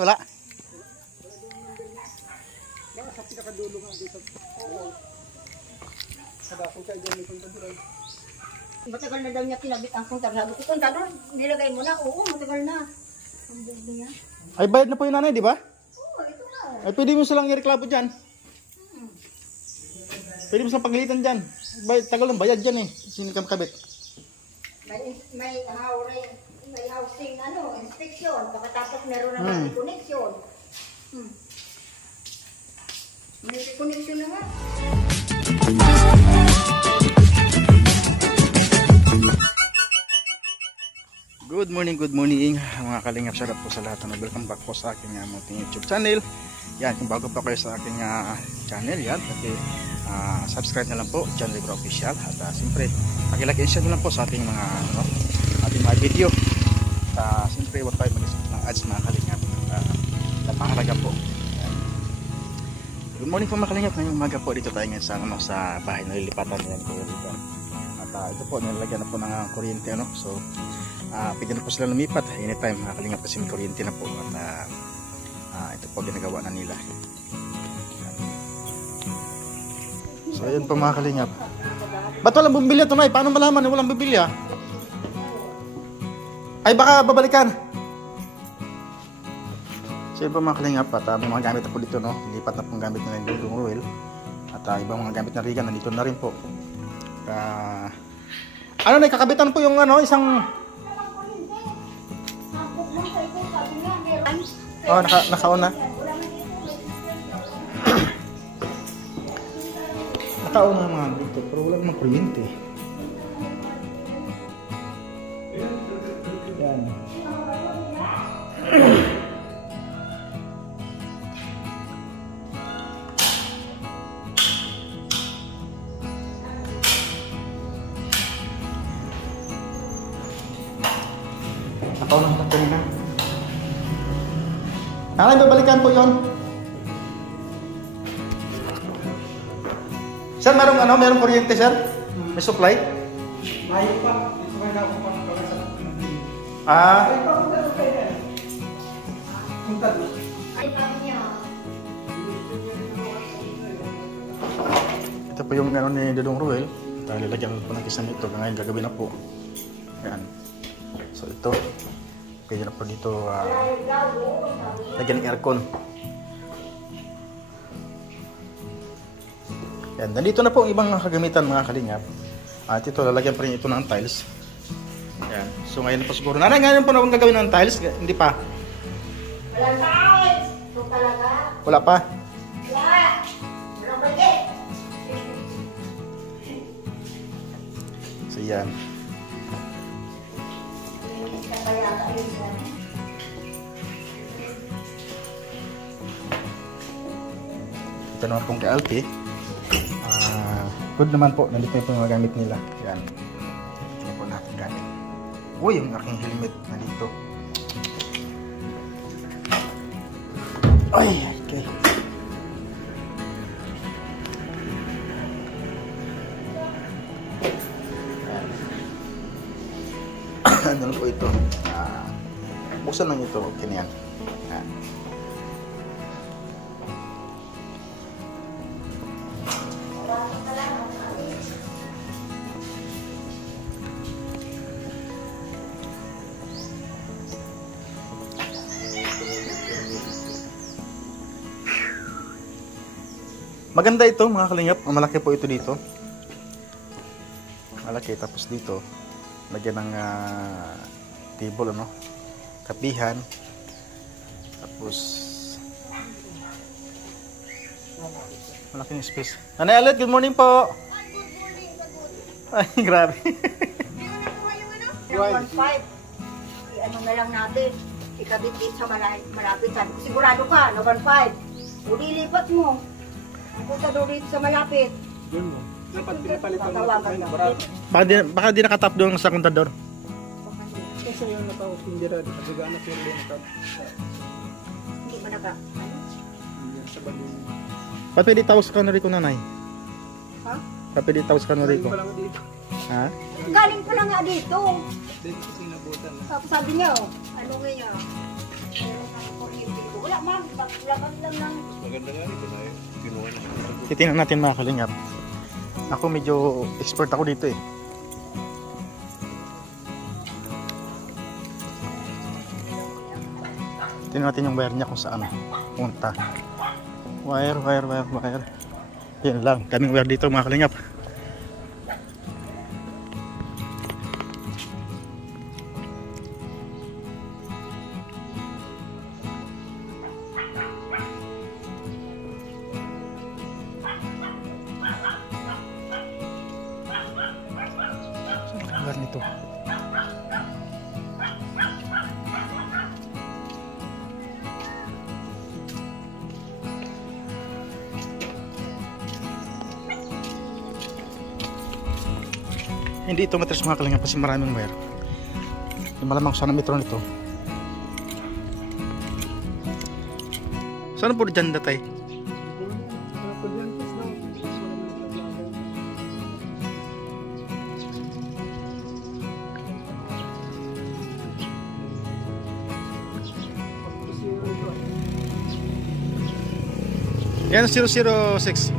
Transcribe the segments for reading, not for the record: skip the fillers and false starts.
Wala. Baka sa pinakadulo nga dito. Kadakong sa dyan may kontador. Matagal na daw niya kinabit ang kontador. Sabi ko, kontador, nilagay mo na. Oo, matagal na. Ang bugo niya. Ay, bayad na po yung nanay, di ba? Oo, ito na. Ay, pwede mo silang ireklamo dyan. Pwede mo silang paglitan dyan. Tagal ng bayad dyan eh. Sinikam-kabit. May housing, inspection. Pagkatapos meron naman connection. May connection na nga. Good morning mga kalingap. Shout out po sa lahat na welcome back po sa aking munting YouTube channel. Yan, kung bago pa kayo sa aking channel, yan, subscribe na lang po, John Libro Official. At siyempre, pakilike and share na lang po sa ating mga video. At siyempre, huwag tayo mag-isip ng ads mga kalingap. Napakalaga po. Yan. Good morning po mga kalingap. Ngayong umaga po, dito tayo ngayon sa bahay na lilipatan yan po dito. At ito po, nilagyan na po ng kuryente. So, pwede na po sila lumipat anytime mga kalingap kasi may kuryente na po. At ito po ginagawa na nila. So ayun po mga kalingap. Ba't walang bumbilya ito, Nay? Paano malaman na walang bumbilya? Ay baka babalikan. So yun po mga kalingap. At may mga gamit na po dito, no? Lilipat na pong gamit na yung Ruel. At ibang mga gamit na Rigan nandito na rin po. Ano na, kakabitan po yung isang... Oh, nakaon na. Nakaon na mga dito, pero wala namang kuryente. Yan. Nakaon na kanina. Nanay, babalikan po yun. Sir, merong kuryente, sir? May supply? Layo pa. Ito may na ako pang pagkasal. Ay, Kontador. Ay, paano niya? ito po yung ni Dodong Ruel. Lalagyan po ng kisame ito. Ngayon gagawin na po. Yan. So ito. Pwede na po dito lagyan ng aircon. Yan. Nandito na po ang ibang kagamitan mga kalingap. At ito, lalagyan pa rin ito ng tiles. Yan. So ngayon po siguro. Nanay, ngayon po na akong gagawin ng tiles? Hindi pa? Wala tiles! Ito talaga? Wala pa? Wala! Walang budget! So yan. Ito naman pong kay Alpi. Good naman po. Nandito yung mga gamit nila. Yan. Ito po natin gamit. Uy, yung aking helmet nandito. Ay, okay. Ano po ito? Buksan lang ito. Okay na yan. Maganda ito mga kalingap. Malaki po ito dito. Malaki. Tapos dito lagyan ng table, kapihan, tapos malaking space. Nanay Alet, good morning po. Ay, grabe. Yung 1.5, ano na lang natin, ikabit-bit sa malapit. Sigurado ka, na 1.5. Ulilipat mo. Ang kontador dito sa malapit. Yun mo. Dapat pinapalitan natin. Baka di nakatap doon sa kontador. Kasi yung natawag pindira, nagagana pero yung natawag. Hindi mo naka, Sa balong. Ba't pwede taos ka na rin ko, nanay? Ha? Ba't pwede taos ka na rin ko? Galing pa lang dito. Ha? Galing pa lang nga dito. Dito kasi nabutan. Tapos sabi niya, ano nga niya, meron ng kuryente ko. man. Lakas lang ng... Maganda nga rin kung na kinuha na. Titingnan natin mga kalingap. Ako medyo expert ako dito eh. Tingnan natin yung wire niya kung saan punta. Wire. Yan lang, daming wire dito mga kalingap. Saan ang nito? Hindi ito matras mga kalingap kasi maraming wire. Malamang sana metro nito. Saan po dyan datay? Yan 006.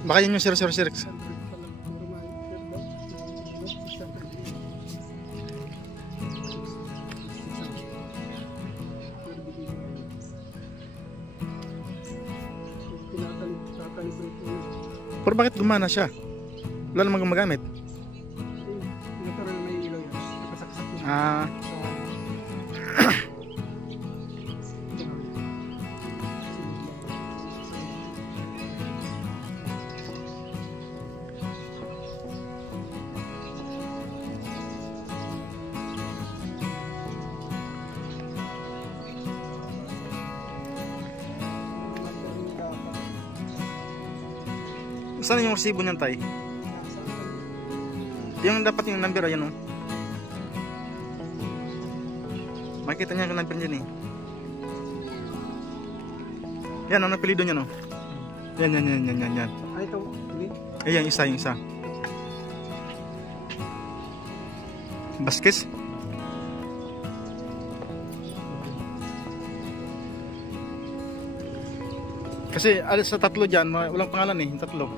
Baka yun yung 006. Pero bakit gumana siya? Wala namang gumagamit. Natural may ilaw yan. Nakasaksak yun. Ah, saan yung resibo niyan tay? Yung dapat yung number ayan oh. Makita niya yung number niyan eh. Yan ang apelido niya no. Yan. Ah, ito. Hindi. Ayan yung isa. Vasquez. Kasi alis sa tatlo dyan, walang pangalan eh, yung tatlo.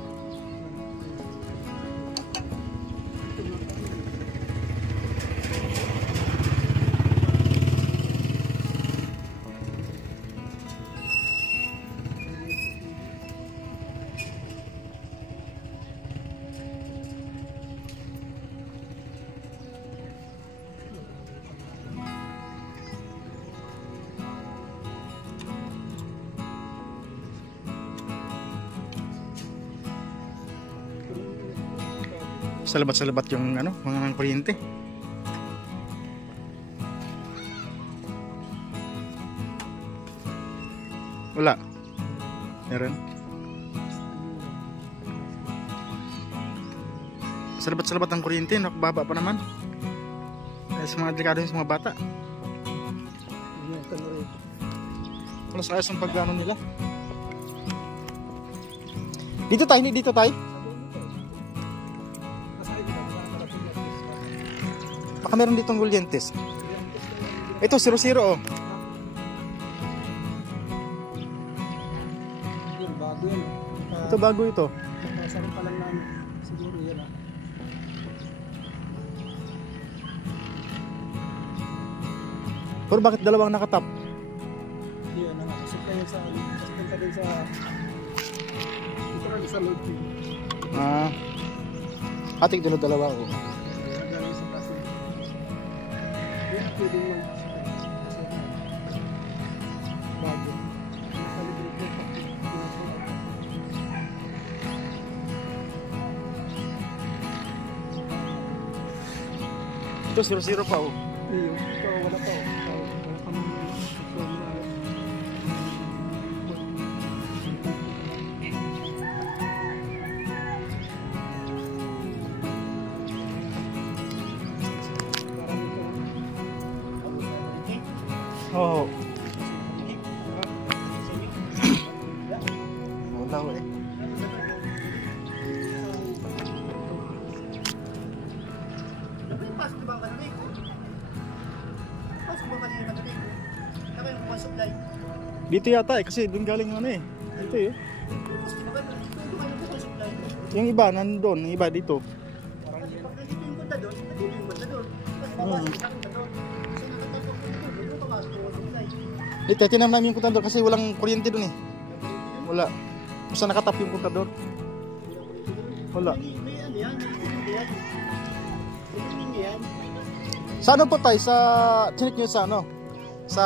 Salabat yung ano, mga kuryente. Wala. Meron. Salabat ang kuryente, nakababa pa naman. Sa mga delikado sa mga bata. Wala sa ayos ang paggano nila. Dito tayo. Baka meron ditong gulyentes. Ito 00 oh. Yun, bago yan. Ito bago ito. Kasama pa lang namin. Siguro yan ah. Pero bakit dalawang nakatap? Yun, nakasukta yun sa... Kasukta din sa... Ito rin sa load team. Ah. Ating dalawa oh. Nagaling sa kasi. Yan, pwedeng lang. Bago. Nakalibrate yung pakit. Ito 00 pa oh. Yung, ito, wala pa oh. Wala pa naman. Oo. Wala eh. supply. Dito yata eh, kasi doon galing yung ano eh. Dito eh. Tapos tumagal supply. Yung iba nandun, yung iba dito. Kasi pag nandito yung punta doon, nandito yung punta doon. Kasi babasok sa punta doon. Kasi nakatatok ko dito, pumasok ko supply. Ito, tinam namin yung kontador kasi walang kuryente doon eh. Wala. Basta nakatap yung kontador. Wala. May ano yan, may yan. May yan. Sa ano po tayo? Sa chinik nyo sa ano? Sa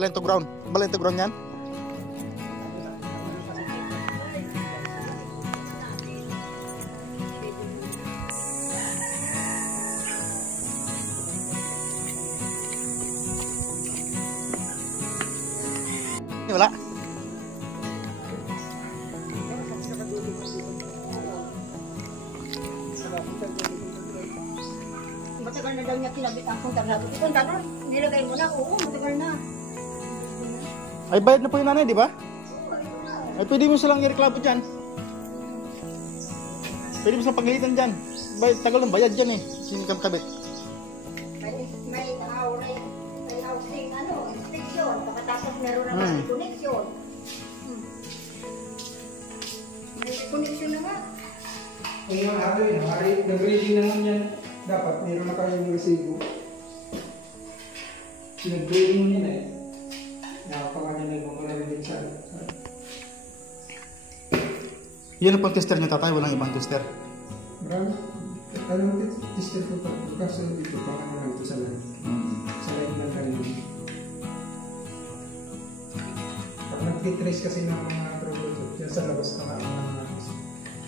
line to ground. Ba line to ground yan? Wala. Matagal na daw niya kinabit ang kontador. Kontador, nilagay mo na. Oo, matagal na. Ay bayad na po yung nanay, di ba? Ay pwede mo silang ireklamo dyan. Pwede mo silang paglitan dyan. Tagal ng bayad dyan eh. Sinikam kabit. May housing, ano, inspection. Pagkatapos meron naman may connection. May connection na nga. Kung yung hari, nag-reading naman yan. Dapat meron na kayong resibo. Nag-reading mo nila eh. Nakapangalan na kung marami din sa Yan ang pang tester niya tatay, walang ibang tester. marami. Alam mo, tester ko pa. Kasi dito pa naman ito sa line. Sa line ng kanina. Pag nag-trace kasi ng mga troubleshoot, yan sa labas ka nga.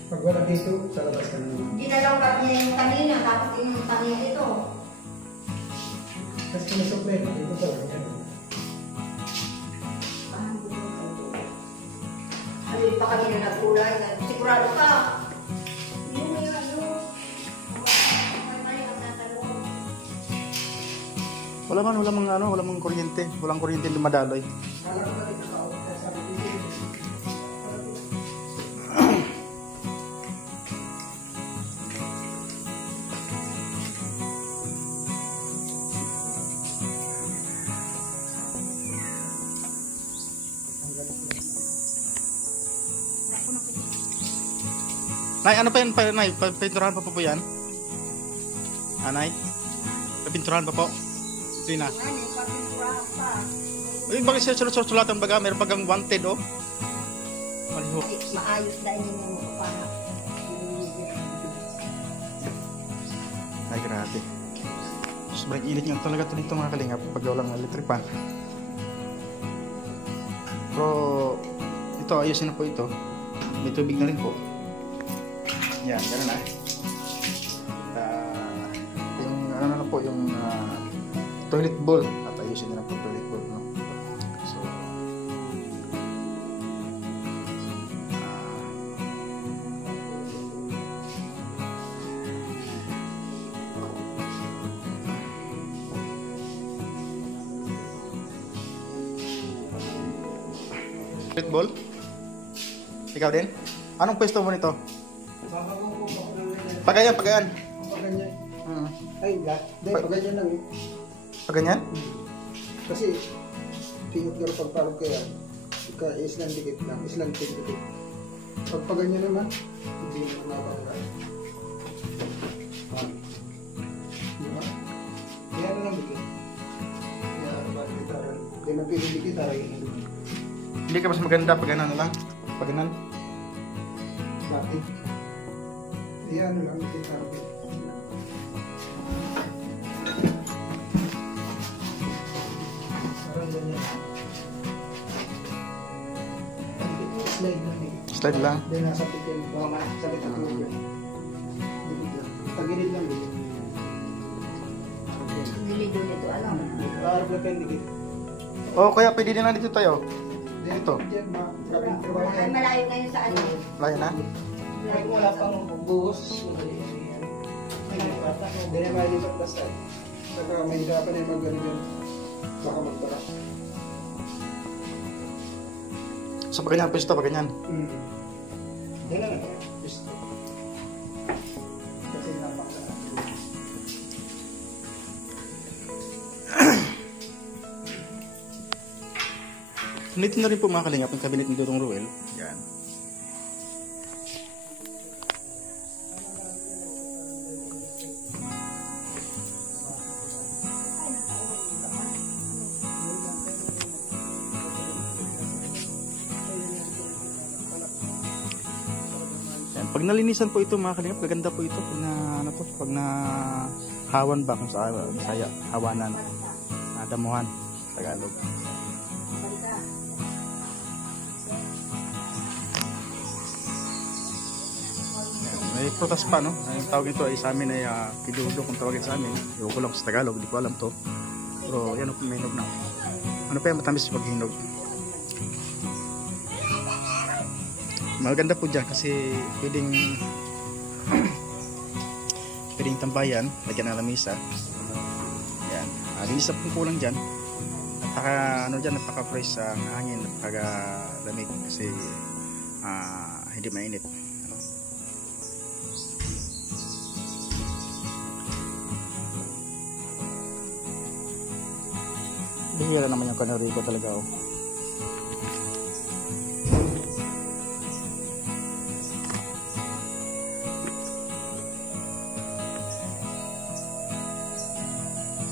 Pag wala dito, sa labas ka naman. Ginalaw ka niya yung kanina, tapos yung kanina ito. Kasi pinasupply ko, dito pa lang yan. Hindi pa kami na nagkulay. Sigurado ka. Yun na yung ano. May ang natanong. Wala mang kuryente. Walang kuryente dumadaloy. Kala ko natin naka-out na sabi ko. Nay, ano pa yan? Nay, pinturahan pa po yan? Nay? Pinturahan pa po? Ito yun na. Ano, papinturahan pa. Uy, bakit siya sulat-sulatan baga? Meron bagang wanted, oh. Maliho. Maayos dahil yung para. Ay, grabe. Sobrang init nyo talaga ito mga kalingap pag walang electric fan. Pero, ito, ayusin na po ito. May tubig na rin po. Yan, gano'n na. Yung, ano na po, yung toilet bowl. At ayusin na po toilet bowl, no? So, toilet bowl? Ikaw din? Anong pwesto mo nito? Pagayan. Pag ganyan. Hmm. Ay, lahat. Hindi, pag ganyan lang eh. Paganyan? Kasi, tingot ka rin pagpalog kaya, islang dikit lang, islang dikit. Pag paganyan naman, hindi mo mapagkaan. Diba? Kaya na lang dikit. Kaya na ba, dikitaran. Kaya na pinidikitaran yun. Hindi ka mas maganda pag ano lang? Pag ganun? Dati. Kaya na lang dikitaran. Parang ganyan. Slide lang eh. Slide lang. Then nasa pitin, baka sakit ang tubig. Tagilid lang din. Nilid doon ito, ano? Parang na kayo dikit. Oh, kaya pwede din na dito tayo. Dito. Diyan ba? Grabing Ay, trabaho. malayo ngayon sa ano. Layo na. Kahit wala pang buhos. Hindi na malilipat na sa. Saka may hirapan na yung mag-gano dyan. Baka magtara. So pag ganyan pwesto, pag ganyan. Yan lang ito. Pisto. Kasi napakasarap. Nito na rin po mga kalingap ang cabinet ni Dudong Ruel. Yan. Pag nalinisan po ito mga kalingap, gaganda po ito pag na ano po, pag na hawan ba kung sa Bisaya, hawanan, damuhan, Tagalog. Yan, may prutas pa no. Ang tawag nito ay sa amin ay pidudo kung tawagin sa amin. Ewan ko lang sa Tagalog, hindi ko alam to. Pero yan po may hinog na. Ano pa yung matamis pag hinog? Maganda po dyan kasi pwedeng tambayan, lagyan ng lamisa. Yan. Linis na po kulang dyan. Napaka-fresh ang hangin, napaka-lamig kasi hindi mainit. Ano? Bihira naman yung kanari ko talaga. Oh.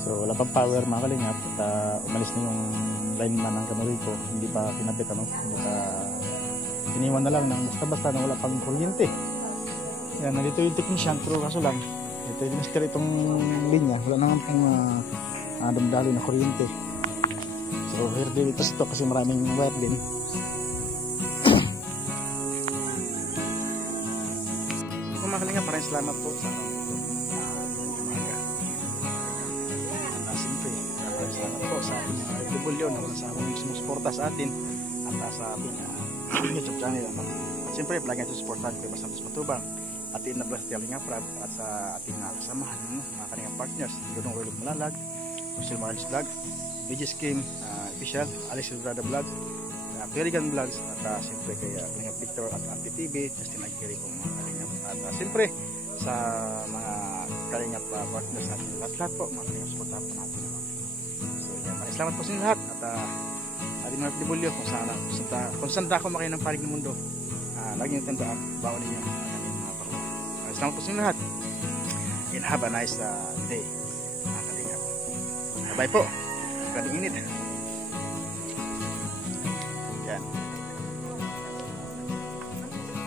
So wala pang power mga kalingap at umalis na yung lineman ng kanuri ko, hindi pa kinabit ano, hindi pa iniwan na lang ng basta-basta na wala pang kuryente. Yan, nandito yung technician pero kaso lang ito yung mister itong linya, wala naman pang damdalo na kuryente. So here dito to kasi maraming wire din. So mga kalingap, maraming salamat po sa salamat po sa ating Dubulyo na sa aming sumusuporta sa atin at sa ating YouTube channel. At siyempre, palagi natin supportan ko yung Basantos Matubang at inablas Kalinga Prab at sa ating kasamahan mga kaniyang partners, Dudong Ruel Malalag, Rochelle Marlis Vlog, BG's Kim Official, Alex Silvrada Vlog, Peligan Vlogs at siyempre kay Kalinga Victor at Arte TV, Justin Agkiri po mga kaniyang at siyempre sa mga kaniyang partners natin lahat po mga kaniyang supportan po natin. Salamat po sa inyo lahat at ating mga Dubulyo kung saan ako makain ng parig ng mundo, lagi nyo tandaan, bawal ninyo ang aming mga paruwa. Salamat po sa inyo lahat and have a nice day mga kalingap. Bye po, kading init yan,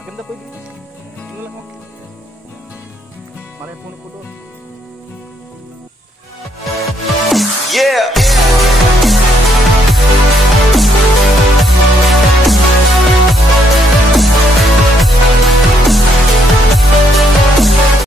maganda po dito, ito lang maraming puno po doon. Yeah!